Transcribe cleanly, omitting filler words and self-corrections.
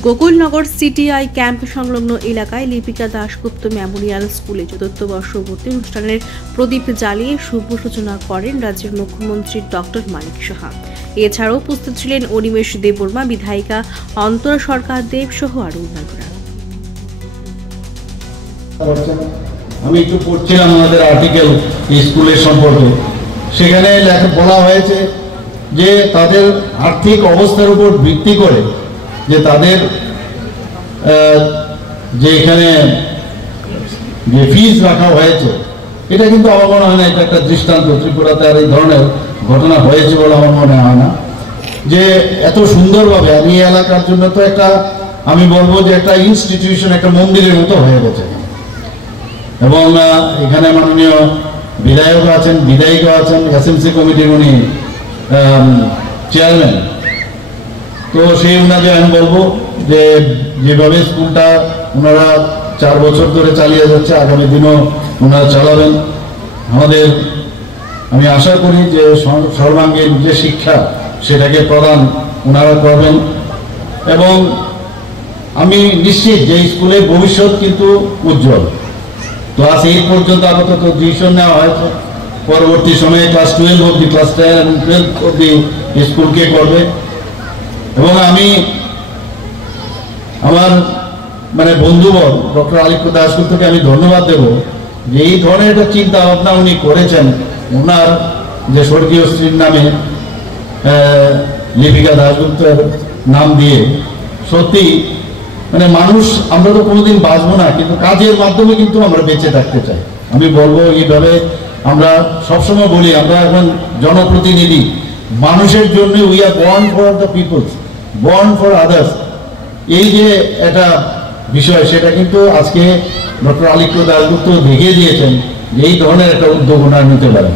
Gokulnagar CTI camp সংলগ্ন এলাকায় Lipika Dasgupta Memorial স্কুলে চতুর্থ বর্ষপূর্তি অনুষ্ঠানের প্রদীপ জ্বালিয়ে শুভ সূচনা করেন রাজ্যের মুখ্যমন্ত্রী ডক্টর মানিক সাহা। এছাড়াও উপস্থিত ছিলেন অনিমেষ দেববর্মা, বিধায়িকা অন্তরা সরকার দেব সহ আরও অন্যান্যরা। আমি একটু পড়ছিলাম আমাদের আর্টিকেল স্কুলের সম্পর্কে, সেখানে বলা হয়েছে যে তাদের আর্থিক অবস্থার উপর ভিত্তি করে যে তাদের যে এখানে যে ফিজ রাখা হয়েছে, এটা কিন্তু আমার মনে হয় না এটা একটা দৃষ্টান্ত। ত্রিপুরাতে আর এই ধরনের ঘটনা হয়েছে বলে আমার মনে হয় না, যে এত সুন্দরভাবে। আর এই এলাকার জন্য তো একটা, আমি বলবো যে একটা ইনস্টিটিউশন, একটা মন্দিরের মতো হয়ে গেছে। এবং এখানে মাননীয় বিধায়ক আছেন, বিধায়িকা আছেন, এসএমসি কমিটির উনি চেয়ারম্যান। তো সেই ওনাকে আমি বলবো যে যেভাবে স্কুলটা ওনারা 4 বছর ধরে চালিয়ে যাচ্ছে, আগামী দিনও ওনারা চালাবেন। আমি আশা করি যে সর্বাঙ্গীন যে শিক্ষা সেটাকে প্রদান ওনারা করবেন। এবং আমি নিশ্চিত যে স্কুলের ভবিষ্যৎ কিন্তু উজ্জ্বল। ক্লাস 8 পর্যন্ত আপাতত ডিসিশন নেওয়া হয়েছে, পরবর্তী সময়ে ক্লাস 12 অব্দি, ক্লাস 10 এবং 12 অব্দি স্কুলকে করবে। এবং আমি আমার বন্ধুবর ডক্টর আলিপ্য দাশগুপ্তকে আমি ধন্যবাদ দেব যে এই ধরনের একটা চিন্তা ভাবনা উনি করেছেন। ওনার যে স্বর্গীয় স্ত্রীর নামে লিপিকা দাশগুপ্তের নাম দিয়ে, সত্যি মানুষ, আমরা তো কোনোদিন বাঁচবো না, কিন্তু কাজের মাধ্যমে কিন্তু আমরা বেঁচে থাকতে চাই। আমি বলবো এইভাবে, আমরা সবসময় বলি আমরা এখন জনপ্রতিনিধি, মানুষের জন্য, we are born for the peoples, born for others. এই যে একটা বিষয়, সেটা কিন্তু আজকে ডক্টর আলিপ্য দাশগুপ্ত দেখিয়ে দিয়েছেন যে এই ধরনের একটা উদ্যোগ ওনারা নিতে পারেন।